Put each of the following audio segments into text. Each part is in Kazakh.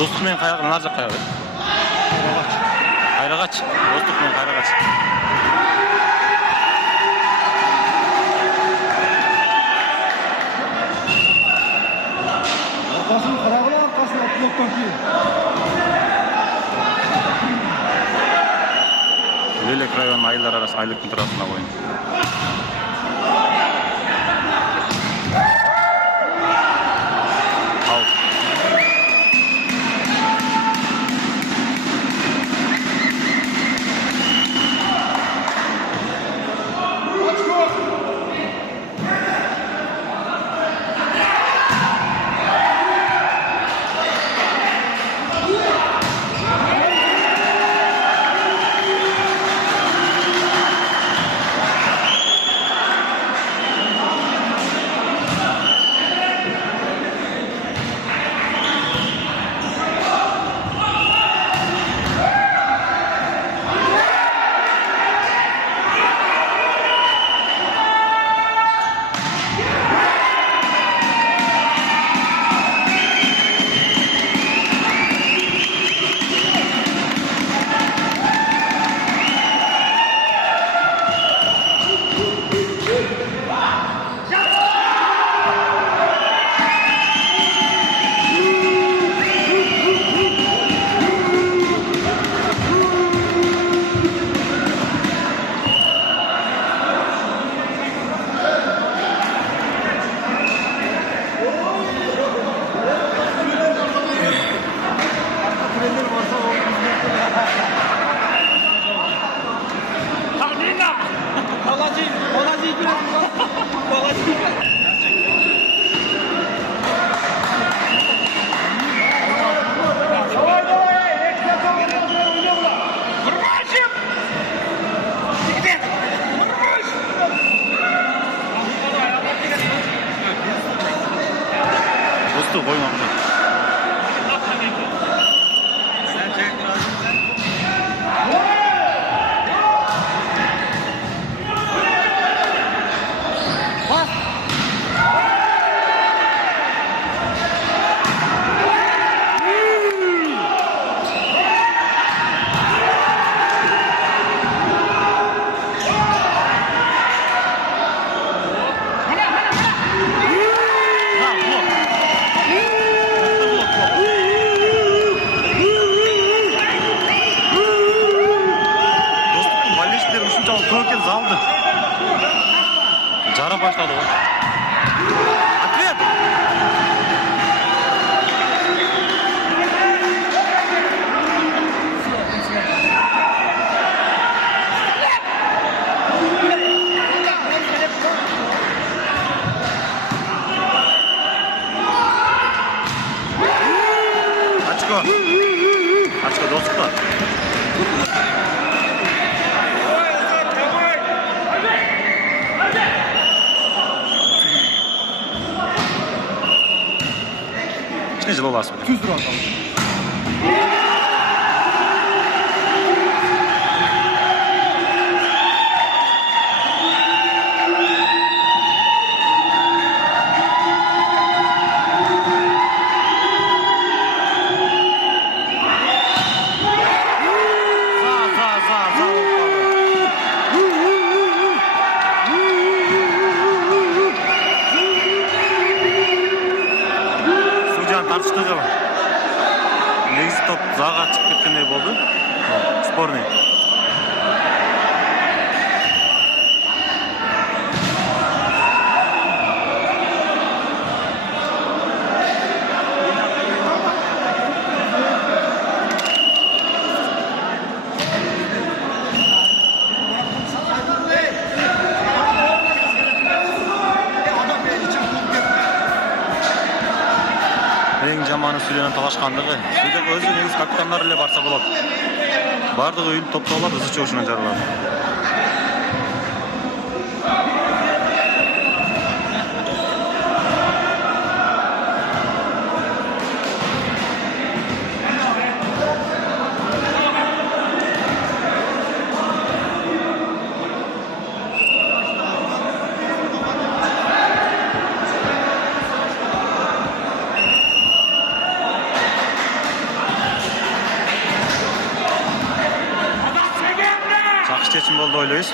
Dostluk men kayakla narca kayak. Kayragaç. Dostluk men kayragaç. Arkasını karagıla arkasına bloktan ki. Lelek rayonun aylar arası aylık kontrasına koyun. Dostluk koyma bunu. Жара başladı o. Atlet! Açko. Açko dostlar. Ne jıl olasın? 200 lira atalım. Tartıştığı zaman негізі топ заға çıkıp кеткендей болды. Спорный. Ең жаманы Сүленің талашқандығы. Сүлек өзі негіз капитандар іле барса болады. Бардығы үйіліп топталады, ызы чоғышынан жарылады. чечим болду деп ойлойбуз.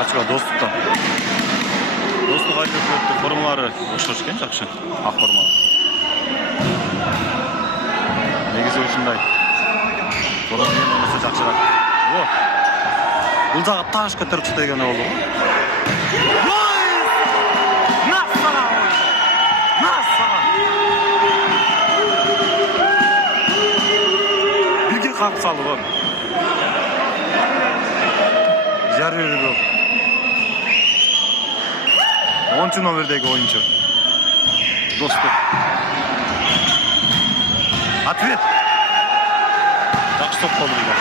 Ачыга достуктан. Достук айдоочулардын формалары окшош экен, жакшы. Ак формалар. Негизи ушундай. Форма менен болсо жакшыраак. О. Бул жагы таш көтөрүп чыкты деген болду го. Насара! Насара! Бирге калып салды го. Жарырып. 10 номердеги оюнчу. Достук. Ответ. Жакшы топ болду бул.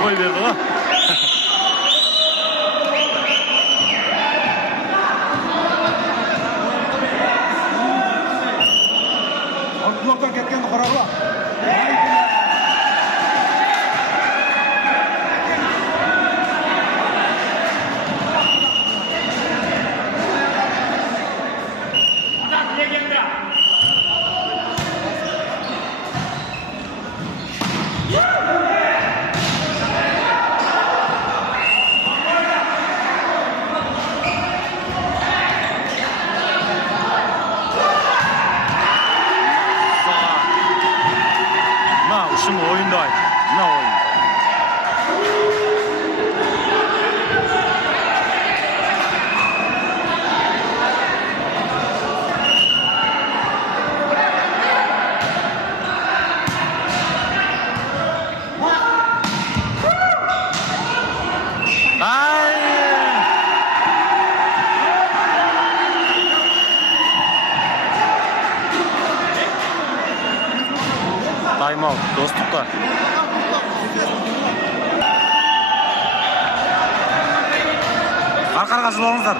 Koy verdi ha. Bloktan ketken qarag'la. Oyunda ait. Ne oyun? Тайм-аут, доступта. Арқарға жылауыңыздар.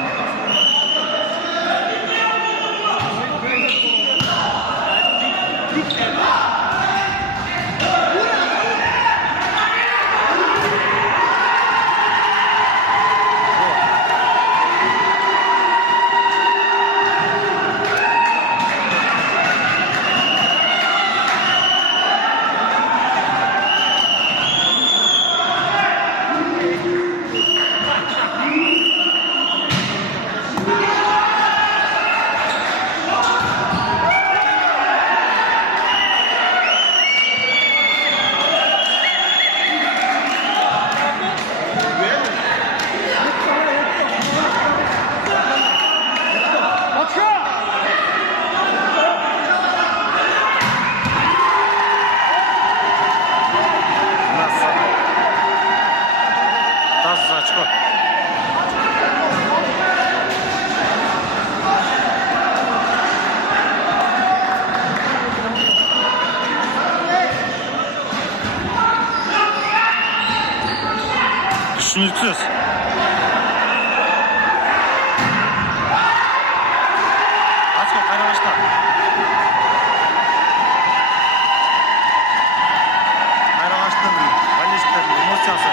Düşünürsüz. Aç bak arkadaşlar. Arkadaşlar, ballistiklerin emosyası.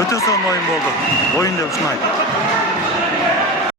Өтө сонун оюн болду. Оюн деп ушуну айт.